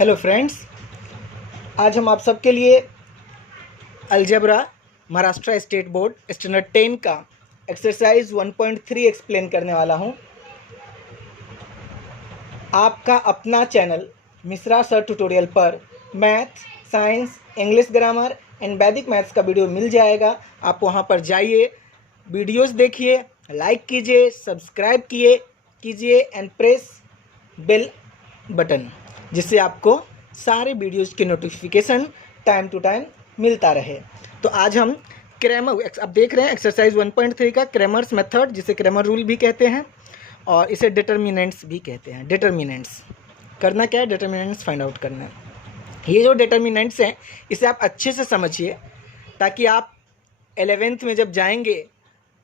Hello friends, आज हम आप सबके लिए algebra Maharashtra state board standard 10 का एक्सरसाइज 1.3 एक्सप्लेन करने वाला हूं। आपका अपना चैनल मिश्रा सर ट्यूटोरियल पर math, science, English grammar and वैदिक मैथ्स का वीडियो मिल जाएगा। आप वहां पर जाइए, वीडियोस देखिए, लाइक कीजिए, सब्सक्राइब कीजिए एंड प्रेस बेल बटन, जिससे आपको सारे वीडियोस की नोटिफिकेशन टाइम टू टाइम मिलता रहे। तो आज हम क्रैमर, आप देख रहे हैं एक्सरसाइज 1.3 का क्रैमर्स मेथड, जिसे क्रैमर रूल भी कहते हैं और इसे डिटर्मिनेंट्स भी कहते हैं। डिटर्मिनेंट्स करना क्या है? डिटर्मिनेंट्स फाइंड आउट करना है। ये जो डिटर्मिनेंट्स हैं इसे आप अच्छे से समझिए, ताकि आप 11th में जब जाएंगे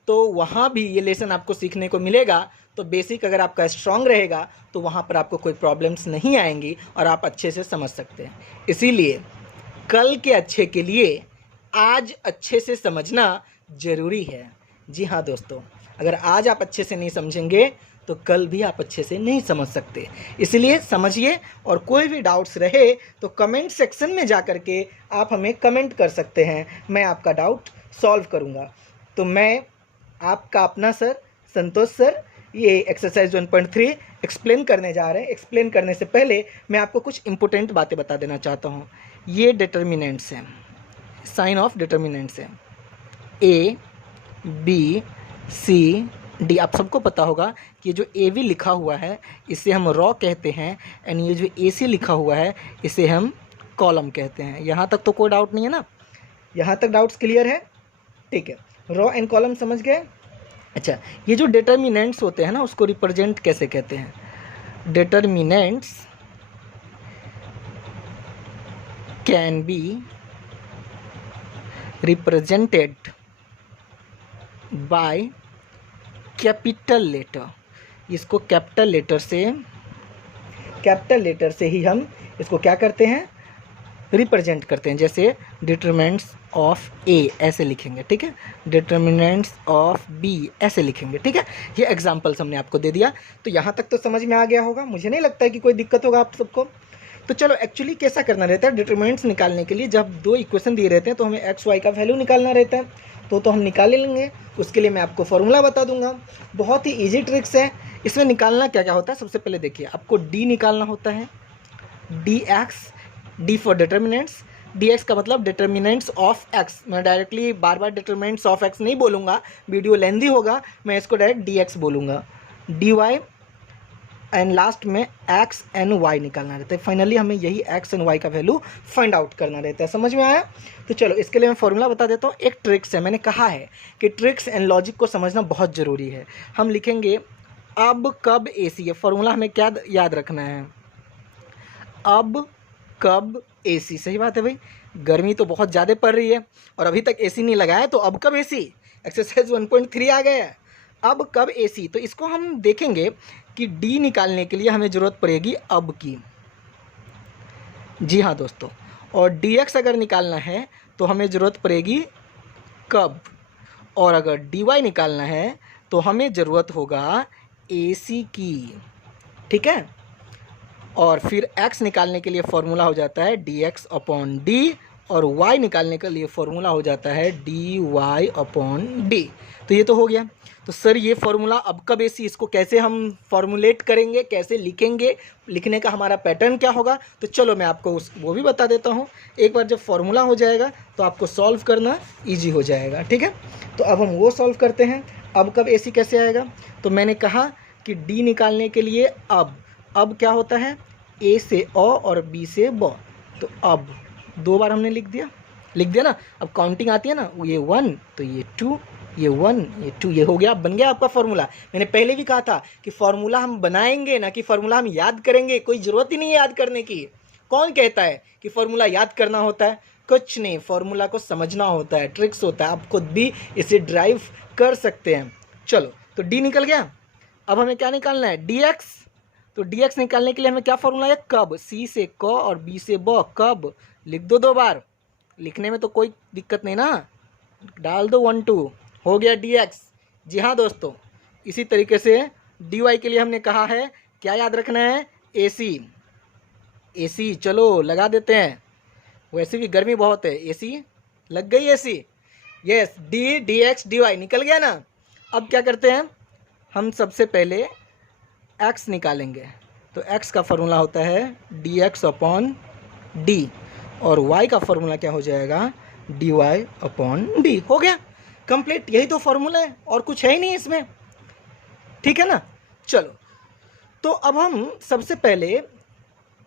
तो वहाँ भी ये लेसन आपको सीखने को मिलेगा। तो बेसिक अगर आपका स्ट्रांग रहेगा तो वहाँ पर आपको कोई प्रॉब्लम्स नहीं आएंगी और आप अच्छे से समझ सकते हैं। इसीलिए कल के अच्छे के लिए आज अच्छे से समझना ज़रूरी है। जी हाँ दोस्तों, अगर आज आप अच्छे से नहीं समझेंगे तो कल भी आप अच्छे से नहीं समझ सकते। इसलिए समझिए, और कोई भी डाउट्स रहे तो कमेंट सेक्शन में जा कर के आप हमें कमेंट कर सकते हैं, मैं आपका डाउट सॉल्व करूँगा। तो मैं आपका अपना सर संतोष सर ये एक्सरसाइज 1.3 एक्सप्लेन करने जा रहे हैं। एक्सप्लेन करने से पहले मैं आपको कुछ इंपॉर्टेंट बातें बता देना चाहता हूँ। ये डिटर्मिनेंट्स हैं, साइन ऑफ डिटर्मिनेंट्स हैं ए, बी, सी, डी। आप सबको पता होगा कि जो ए बी लिखा हुआ है इसे हम रॉ कहते हैं, एंड ये जो ए सी लिखा हुआ है इसे हम कॉलम कहते हैं। यहाँ तक तो कोई डाउट नहीं है ना? यहाँ तक डाउट्स क्लियर है? ठीक है, रॉ एंड कॉलम समझ गए। अच्छा, ये जो डिटर्मिनेंट्स होते हैं ना, उसको रिप्रेजेंट कैसे कहते हैं? Determinants can be represented by capital letter. इसको कैपिटल लेटर से ही हम इसको क्या करते हैं? रिप्रेजेंट करते हैं। जैसे डिटर्मिनेंट्स ऑफ ए ऐसे लिखेंगे, ठीक है, डिटर्मिनेंट्स ऑफ बी ऐसे लिखेंगे, ठीक है। ये एग्जांपल्स हमने आपको दे दिया। तो यहाँ तक तो समझ में आ गया होगा, मुझे नहीं लगता है कि कोई दिक्कत होगा आप सबको। तो चलो, एक्चुअली कैसा करना रहता है डिटर्मिनेंट्स निकालने के लिए? जब दो इक्वेशन दिए रहते हैं तो हमें एक्स वाई का वैल्यू निकालना रहता है, तो हम निकाल लेंगे। उसके लिए मैं आपको फॉर्मूला बता दूंगा, बहुत ही ईजी ट्रिक्स है। इसमें निकालना क्या क्या होता है? सबसे पहले देखिए, आपको डी निकालना होता है, D x, D for determinants. D x का मतलब डिटर्मिनेंट्स ऑफ एक्स। मैं directly bar bar determinants of x नहीं बोलूँगा, वीडियो लेंदी होगा, मैं इसको डायरेक्ट डी एक्स बोलूँगा। डी वाई, एंड लास्ट में एक्स एंड वाई निकालना रहता है। फाइनली हमें यही एक्स एंड वाई का वैल्यू फाइंड आउट करना रहता है। समझ में आया? तो चलो, इसके लिए मैं फॉर्मूला बता देता हूँ। एक ट्रिक्स है, मैंने कहा है कि ट्रिक्स एंड लॉजिक को समझना बहुत ज़रूरी है। हम लिखेंगे अब कब ए सी। ये फॉर्मूला हमें क्या याद रखना है? अब कब एसी। सही बात है भाई, गर्मी तो बहुत ज़्यादा पड़ रही है और अभी तक एसी नहीं लगाया, तो अब कब एसी? एक्सरसाइज 1.3 आ गया है, अब कब एसी। तो इसको हम देखेंगे कि डी निकालने के लिए हमें ज़रूरत पड़ेगी अब की। जी हाँ दोस्तों, और डी एक्स अगर निकालना है तो हमें ज़रूरत पड़ेगी कब, और अगर डी वाई निकालना है तो हमें ज़रूरत होगा एसी की, ठीक है। और फिर x निकालने के लिए फॉर्मूला हो जाता है डी एक्स अपॉन डी, और y निकालने के लिए फॉर्मूला हो जाता है डी वाई अपॉन डी। तो ये तो हो गया। तो सर ये फॉर्मूला अब कब ऐसी, इसको कैसे हम फॉर्मुलेट करेंगे, कैसे लिखेंगे, लिखने का हमारा पैटर्न क्या होगा? तो चलो मैं आपको वो भी बता देता हूँ। एक बार जब फॉर्मूला हो जाएगा तो आपको सॉल्व करना ईजी हो जाएगा, ठीक है। तो अब हम वो सॉल्व करते हैं। अब कब ऐसी कैसे आएगा? तो मैंने कहा कि डी निकालने के लिए अब क्या होता है? ए से अ और बी से ब। तो अब दो बार हमने लिख दिया ना। अब काउंटिंग आती है ना, ये 1 तो ये 2, ये 1 ये 2, ये हो गया, बन गया आपका फॉर्मूला। मैंने पहले भी कहा था कि फॉर्मूला हम बनाएंगे ना कि फॉर्मूला हम याद करेंगे। कोई ज़रूरत ही नहीं है याद करने की। कौन कहता है कि फॉर्मूला याद करना होता है? कुछ नहीं, फॉर्मूला को समझना होता है, ट्रिक्स होता है। आप खुद भी इसे ड्राइव कर सकते हैं। चलो, तो डी निकल गया। अब हमें क्या निकालना है? D x. तो डी एक्स निकालने के लिए हमें क्या फॉर्मूला है? कब। सी से क और बी से ब। कब लिख दो, दो बार लिखने में तो कोई दिक्कत नहीं ना, डाल दो 1 2, हो गया डी एक्स। जी हाँ दोस्तों, इसी तरीके से डी वाई के लिए हमने कहा है क्या याद रखना है? ए सी। AC, चलो लगा देते हैं, वैसे भी गर्मी बहुत है। AC लग गई, AC, यस। dx dy निकल गया ना। अब क्या करते हैं, हम सबसे पहले x निकालेंगे। तो x का फॉर्मूला होता है dx अपॉन d, और y का फॉर्मूला क्या हो जाएगा, dy अपॉन d। हो गया कंप्लीट, यही तो फॉर्मूला है, और कुछ है ही नहीं इसमें, ठीक है ना। चलो, तो अब हम सबसे पहले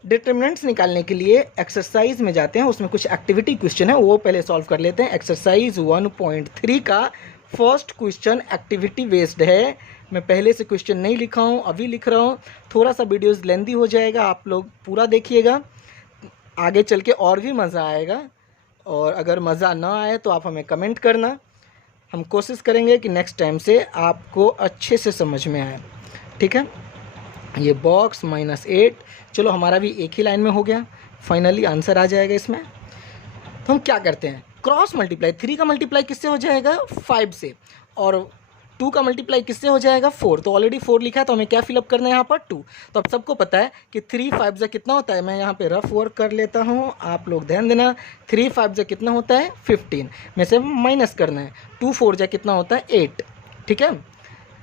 डिटर्मिनेंट्स निकालने के लिए एक्सरसाइज में जाते हैं, उसमें कुछ एक्टिविटी क्वेश्चन है वो पहले सॉल्व कर लेते हैं। एक्सरसाइज 1.3 का फर्स्ट क्वेश्चन एक्टिविटी बेस्ड है। मैं पहले से क्वेश्चन नहीं लिखा हूँ, अभी लिख रहा हूँ। थोड़ा सा वीडियोस लेंदी हो जाएगा, आप लोग पूरा देखिएगा, आगे चल के और भी मज़ा आएगा। और अगर मज़ा ना आए तो आप हमें कमेंट करना, हम कोशिश करेंगे कि नेक्स्ट टाइम से आपको अच्छे से समझ में आए, ठीक है। ये बॉक्स -8, चलो हमारा भी एक ही लाइन में हो गया, फाइनली आंसर आ जाएगा इसमें। तो हम क्या करते हैं, क्रॉस मल्टीप्लाई, 3 का मल्टीप्लाई किससे हो जाएगा, 5 से, और 2 का मल्टीप्लाई किससे हो जाएगा, 4। तो ऑलरेडी 4 लिखा है, तो हमें क्या फिलअप करना है यहाँ पर, 2। तो अब सबको पता है कि 3 5 जा कितना होता है। मैं यहाँ पे रफ वर्क कर लेता हूँ, आप लोग ध्यान देना। 3 5 जा कितना होता है, 15 में से माइनस करना है। 2 4 जा कितना होता है, 8, ठीक है।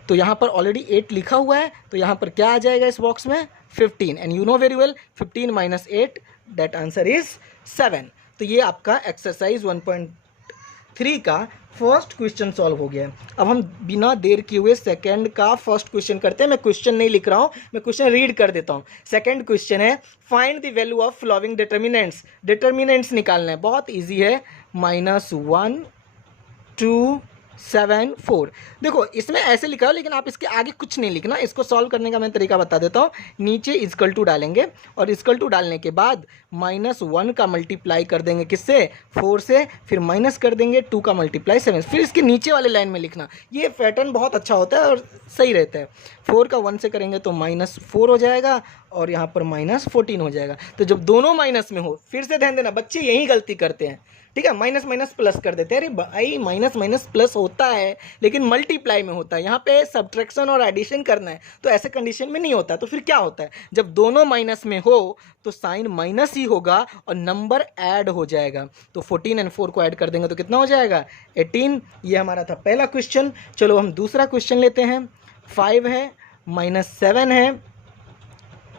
तो यहाँ पर ऑलरेडी 8 लिखा हुआ है, तो यहाँ पर क्या आ जाएगा इस बॉक्स में, 15। And you know very well 15 - 8, that answer is 7। तो ये आपका एक्सरसाइज 1.3 का फर्स्ट क्वेश्चन सॉल्व हो गया। अब हम बिना देर किए हुए सेकंड का फर्स्ट क्वेश्चन करते हैं। मैं क्वेश्चन नहीं लिख रहा हूँ, मैं क्वेश्चन रीड कर देता हूँ। सेकंड क्वेश्चन है, find the value of following determinants. Determinants निकालना है, बहुत ईजी है। -1 2 7 4। देखो इसमें ऐसे लिखा हो, लेकिन आप इसके आगे कुछ नहीं लिखना। इसको सॉल्व करने का मैं तरीका बता देता हूँ। नीचे इक्वल टू डालेंगे, और इक्वल टू डालने के बाद -1 का मल्टीप्लाई कर देंगे किससे, 4 से, फिर माइनस कर देंगे 2 का मल्टीप्लाई 7, फिर इसके नीचे वाले लाइन में लिखना। ये पैटर्न बहुत अच्छा होता है और सही रहता है। 4 का 1 से करेंगे तो -4 हो जाएगा, और यहाँ पर -14 हो जाएगा। तो जब दोनों माइनस में हो, फिर से ध्यान देना, बच्चे यही गलती करते हैं, ठीक है, माइनस माइनस प्लस कर देते हैं। अरे भाई माइनस माइनस प्लस होता है, लेकिन मल्टीप्लाई में होता है। यहाँ पे सब्ट्रैक्शन और एडिशन करना है, तो ऐसे कंडीशन में नहीं होता। तो फिर क्या होता है, जब दोनों माइनस में हो तो साइन माइनस ही होगा और नंबर ऐड हो जाएगा। तो 14 और 4 को ऐड कर देंगे तो कितना हो जाएगा, 18। ये हमारा था पहला क्वेश्चन। चलो हम दूसरा क्वेश्चन लेते हैं। 5 है, -7 है,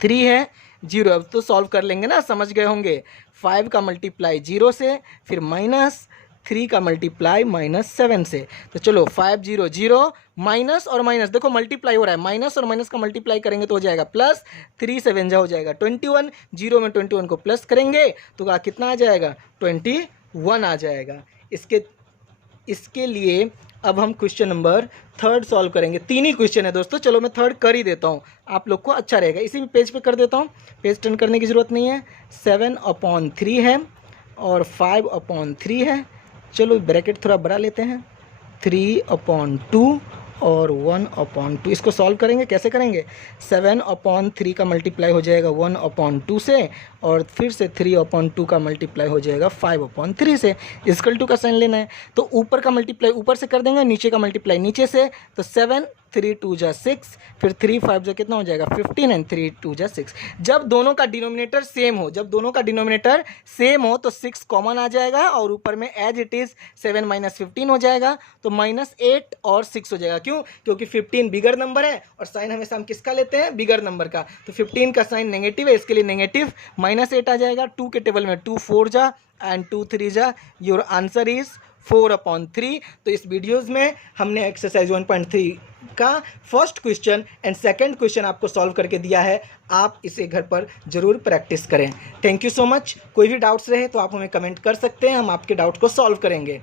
3 है, 0। अब तो सॉल्व कर लेंगे ना, समझ गए होंगे। 5 का मल्टीप्लाई 0 से, फिर -3 का मल्टीप्लाई -7 से। तो चलो 5 0 0, माइनस और माइनस, देखो मल्टीप्लाई हो रहा है, माइनस और माइनस का मल्टीप्लाई करेंगे तो हो जाएगा प्लस, 3 7 जा हो जाएगा 21, 0 में 21 को प्लस करेंगे तो कितना आ जाएगा, 21 आ जाएगा। इसके लिए अब हम क्वेश्चन नंबर 3 सॉल्व करेंगे। 3 ही क्वेश्चन है दोस्तों, चलो मैं 3 कर ही देता हूँ, आप लोग को अच्छा रहेगा। इसी पेज पे कर देता हूँ, पेज टर्न करने की ज़रूरत नहीं है। 7/3 है और 5/3 है। चलो ब्रैकेट थोड़ा बड़ा लेते हैं, 3/2 और 1/2। इसको सॉल्व करेंगे, कैसे करेंगे, 7/3 का मल्टीप्लाई हो जाएगा 1/2 से, और फिर से 3/2 का मल्टीप्लाई हो जाएगा 5/3 से। इक्वल टू का साइन लेना है, तो ऊपर का मल्टीप्लाई ऊपर से कर देंगे, नीचे का मल्टीप्लाई नीचे से। तो 7 3 2 जा 6, फिर 3 5 जा कितना हो जाएगा 15, एंड 3 2 जा 6। जब दोनों का डिनोमिनेटर सेम हो, तो 6 कॉमन आ जाएगा, और ऊपर में एज इट इज़ 7 - 15 हो जाएगा, तो -8 और 6 हो जाएगा। क्यों, क्योंकि 15 बिगर नंबर है, और साइन हमेशा हम किसका लेते हैं, बिगर नंबर का। तो 15 का साइन नेगेटिव है, इसके लिए नेगेटिव -8 आ जाएगा। 2 के टेबल में 2 4 जा, एंड 2 3 जा, योर आंसर इज 4/3। तो इस वीडियोज़ में हमने एक्सरसाइज 1.3 का first question and second question आपको सॉल्व करके दिया है। आप इसे घर पर जरूर प्रैक्टिस करें। Thank you so much. कोई भी डाउट्स रहे तो आप हमें कमेंट कर सकते हैं, हम आपके डाउट को सॉल्व करेंगे।